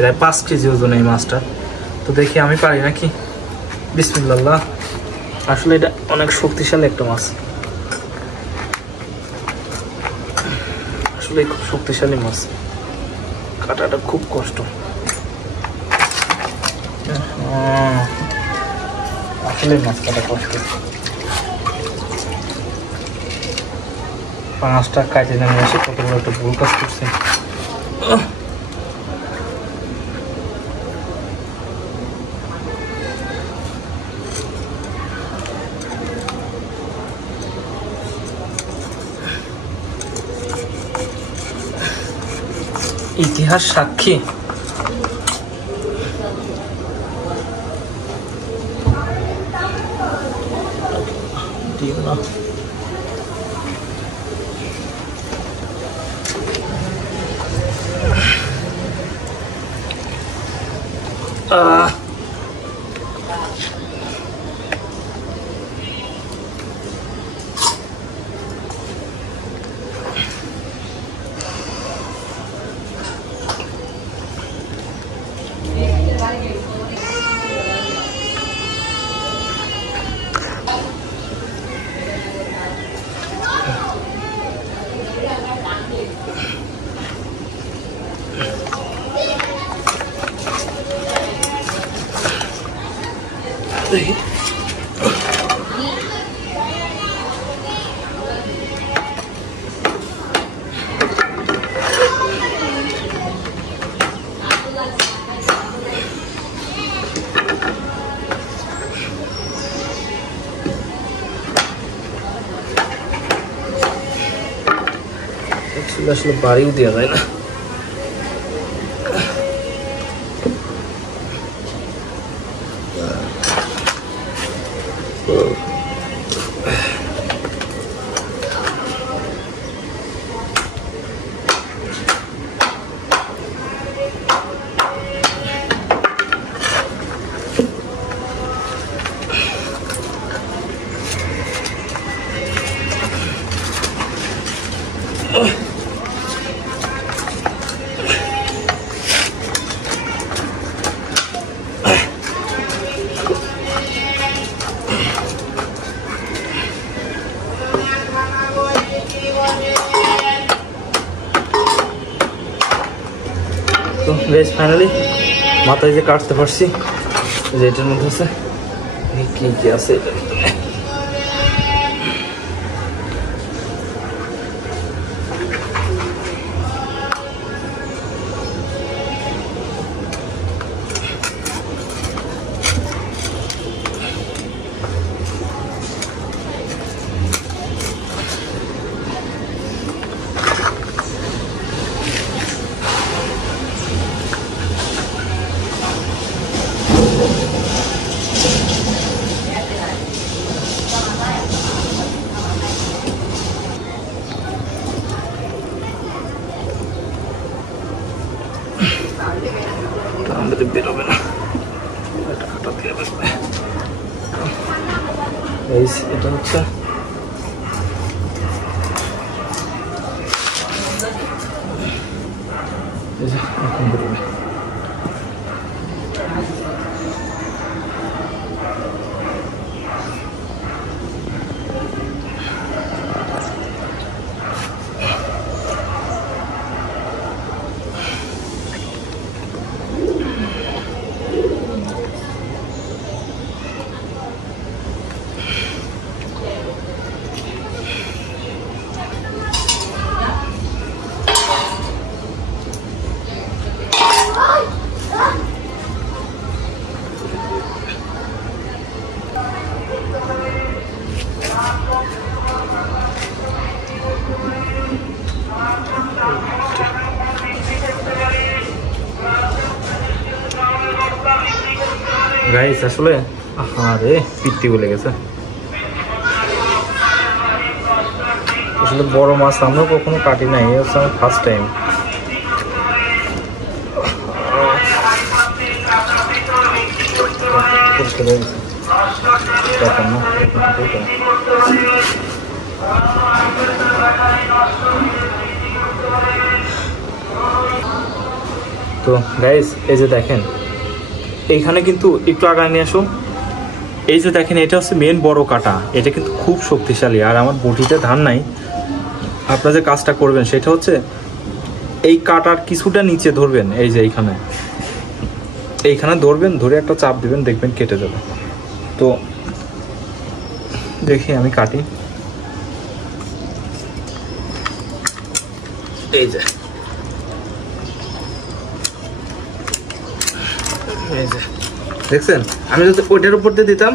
প্রায় 5 কেজি ওজন এই মাছটা। তো দেখি আমি পারি নাকি। বিসমিল্লাহ। আসলে এটা অনেক শক্তিশালী একটা মাছ, আসলে খুব শক্তিশালী মাছ, কাটাটা খুব কষ্ট। আসলে মাছ কাটা কষ্ট। মাছটা কাটে নেমে এসে কত বড় একটা ভুল কাজ করছে। ইতিহাস সাক্ষী আসলে বাড়িও দেওয়া যায় না। তো গাইস ফাইনালি মাথায় যে কাটতে পারছি, যে এটার মধ্যে আছে কি কি আছে এটার ভিতরে। বেরোবে না, এটা দিয়ে বেরোবে। এটা হচ্ছে এখন বেরোবে। গাইস আসলে আরে পিত্তি বলে গেছে। আসলে বড় মাছ আমরা কখনো কাটি নাই, এই হচ্ছে আমার ফার্স্ট টাইম। তো গাইস এই যে দেখেন এইখানে কিন্তু একটু আগায় নিয়ে আসো, এই যে দেখেন এটা হচ্ছে মেন বড় কাটা, এটা কিন্তু খুব শক্তিশালী। আর আমার বটিতে ধার নাই, আপনারা যে কাজটা করবেন সেটা হচ্ছে এই কাটার কিছুটা নিচে ধরবেন, এই যে এইখানে ধরবেন, ধরে একটা চাপ দিবেন, দেখবেন কেটে যাবে। তো দেখি আমি কাটি, এই যে দেখছেন, আমি যদি ওইটার উপর দিয়ে দিতাম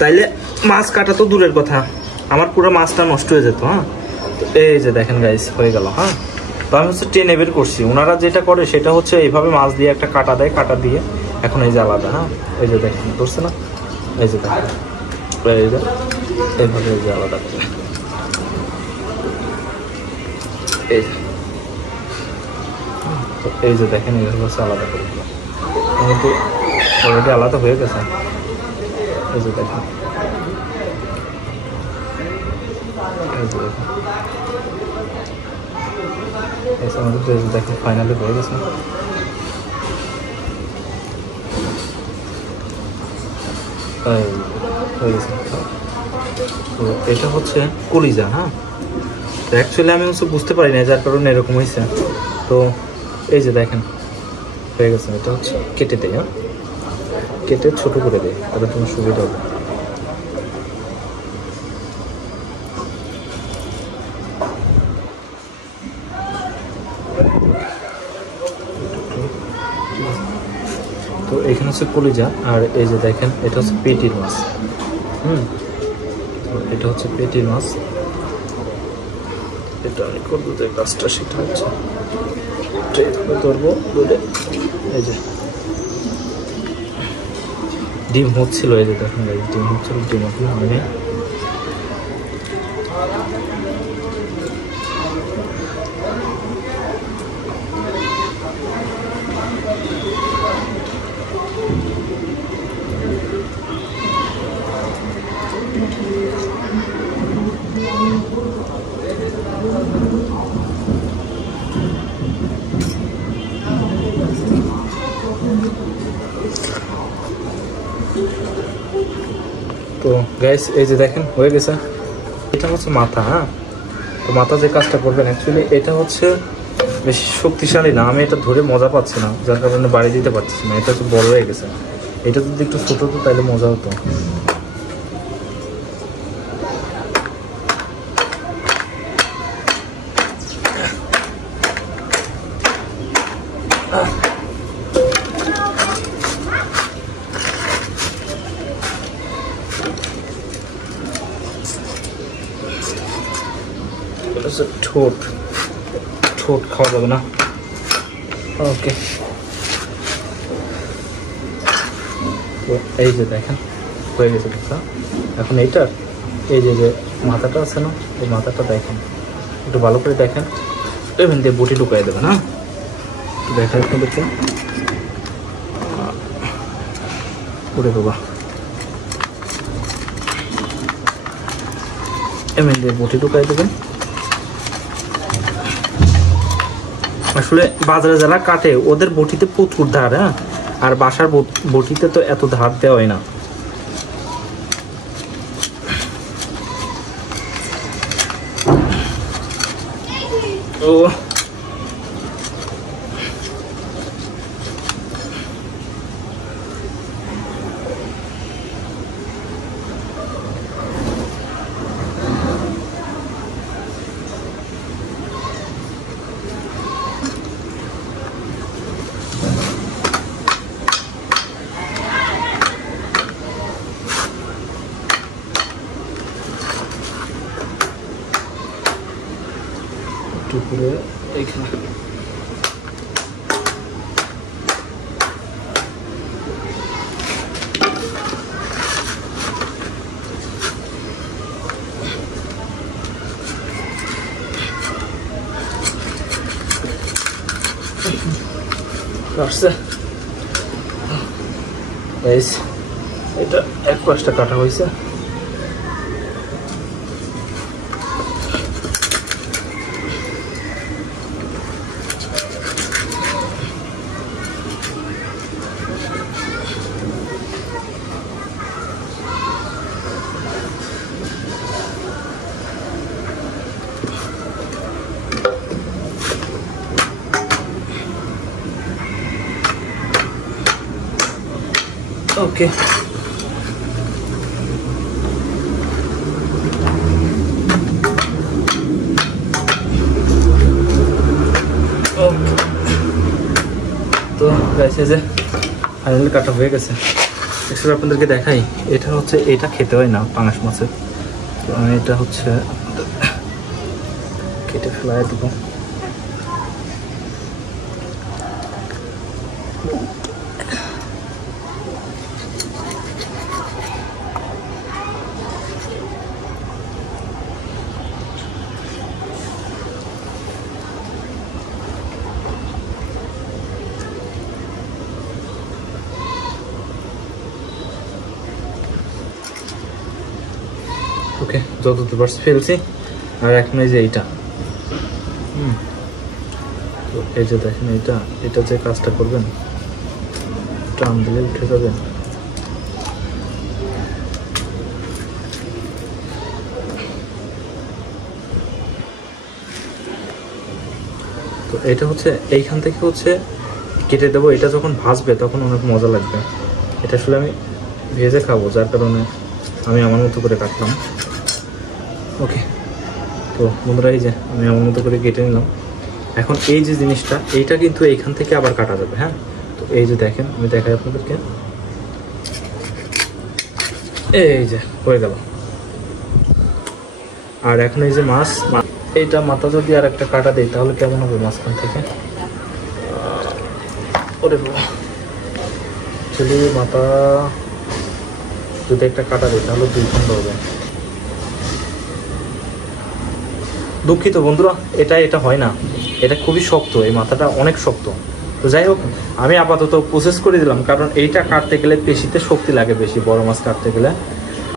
তাইলে মাছ কাটা তো দূরের কথা, আমার পুরো মাছটা নষ্ট হয়ে যেত। হ্যাঁ, তো এই যে দেখেন গাইস হয়ে গেল। হ্যাঁ, তো আমি হচ্ছে টেনে বের করছি, ওনারা যেটা করে সেটা হচ্ছে এইভাবে মাছ দিয়ে একটা কাটা দেয়, কাটা দিয়ে এখন এই যে আলাদা। হ্যাঁ, এই যে দেখেন ধরছে না, এই যে দেখেন এই যে এইভাবে এই যে আলাদা করে, এই যে তো এই যে দেখেন এইভাবে হচ্ছে আলাদা করে দিলাম, কিন্তু অলরেডি আলাদা হয়ে গেছে। এই যে দেখেন, এই যে দেখেন, আমাদের দেখেন ফাইনালি হয়ে গেছে। হয়ে গেছে। তো এটা হচ্ছে কলিজা। হ্যাঁ, তো অ্যাকচুয়ালি আমি হচ্ছে বুঝতে পারি না, যার কারণে এরকম হয়েছে। তো এই যে দেখেন হয়ে গেছে, এটা হচ্ছে কেটে দেয়। হ্যাঁ, কেটে ছোট করে দেয়, তাহলে তোমার সুবিধা হবে। তো এখানে হচ্ছে কলিজা, আর এই যে দেখেন এটা হচ্ছে পেটির মাছ। এটা হচ্ছে পেটির মাছ। এটা আমি করবো যে কাজটা, সেটা হচ্ছে ধরবো ধরে, এই যে ডিম হচ্ছিল, এই যে দেখেন ডিম হচ্ছিল, ডিম এখন হয়নি। তো গ্যাস এই যে দেখেন হয়ে গেছে। এটা হচ্ছে মাথা। হ্যাঁ, তো মাথা যে কাজটা করবেন, অ্যাকচুয়ালি এটা হচ্ছে বেশি শক্তিশালী না, আমি এটা ধরে মজা পাচ্ছি না, যার কারণে বাড়ি দিতে পারছি না। এটা হচ্ছে বড় হয়ে গেছে, এটা যদি একটু ছোট হতো তাহলে মজা হতো। ঠোঁট ঠোঁট খাওয়া যাবে না। ওকে, তো এই যে দেখেন হয়ে গেছে কথা। এখন এইটার এই যে মাথাটা আছে না, এই মাথাটা দেখেন, একটু ভালো করে দেখেন, এখান দিয়ে বটি ঢুকাই দেবেন। হ্যাঁ, দেখা একটু দেখুন, উড়ে বাবা, এমন দিয়ে বটি ঢুকাই দেবেন। আসলে বাজারে যারা কাটে ওদের বটিতে প্রচুর ধার। হ্যাঁ, আর বাসার বটিতে তো এত ধার দেওয়া হয় না। তো করে এইখানে কাটছে, এটা এক পাশটা কাটা হয়েছে। ওকে, তো গাইস এই যে ফাইনালি কাটা হয়ে গেছে। এক্সট্রা আপনাদেরকে দেখাই, এটা হচ্ছে এটা খেতে হয় না পাঙাশ মাছের, তো আমি এটা হচ্ছে কেটে ফেলাই দিব। ওকে, যতদূর পারছি ফেলছি। আর এখন এই যে এইটা, তো এই যে দেখেন এটা যে কাজটা করবেন, টান দিলে উঠে যাবে। তো এটা হচ্ছে এইখান থেকে হচ্ছে কেটে দেবো। এটা যখন ভাজবে তখন অনেক মজা লাগবে। এটা আসলে আমি ভেজে খাবো, যার কারণে আমি আমার মতো করে কাটলাম। ওকে, তো বন্ধুরা এই যে আমি আমার মতো করে কেটে নিলাম। এখন এই যে জিনিসটা, এইটা কিন্তু এইখান থেকে আবার কাটা যাবে। হ্যাঁ, তো এই যে দেখেন, আমি দেখাই আপনাদেরকে, এই যে হয়ে গেল। আর এখন এই যে মাছ, এইটা মাথা যদি আর একটা কাটা দেই তাহলে কেমন হবে মাঝখান থেকে? ওরে যদি মাথা যদি একটা কাটা দিই তাহলে 2 খণ্ড হবে। দুঃখিত বন্ধুরা, এটা হয় না, এটা খুবই শক্ত, এই মাথাটা অনেক শক্ত। তো যাই হোক, আমি আপাতত প্রসেস করে দিলাম, কারণ এইটা কাটতে গেলে পেশিতে শক্তি লাগে বেশি, বড় মাছ কাটতে গেলে।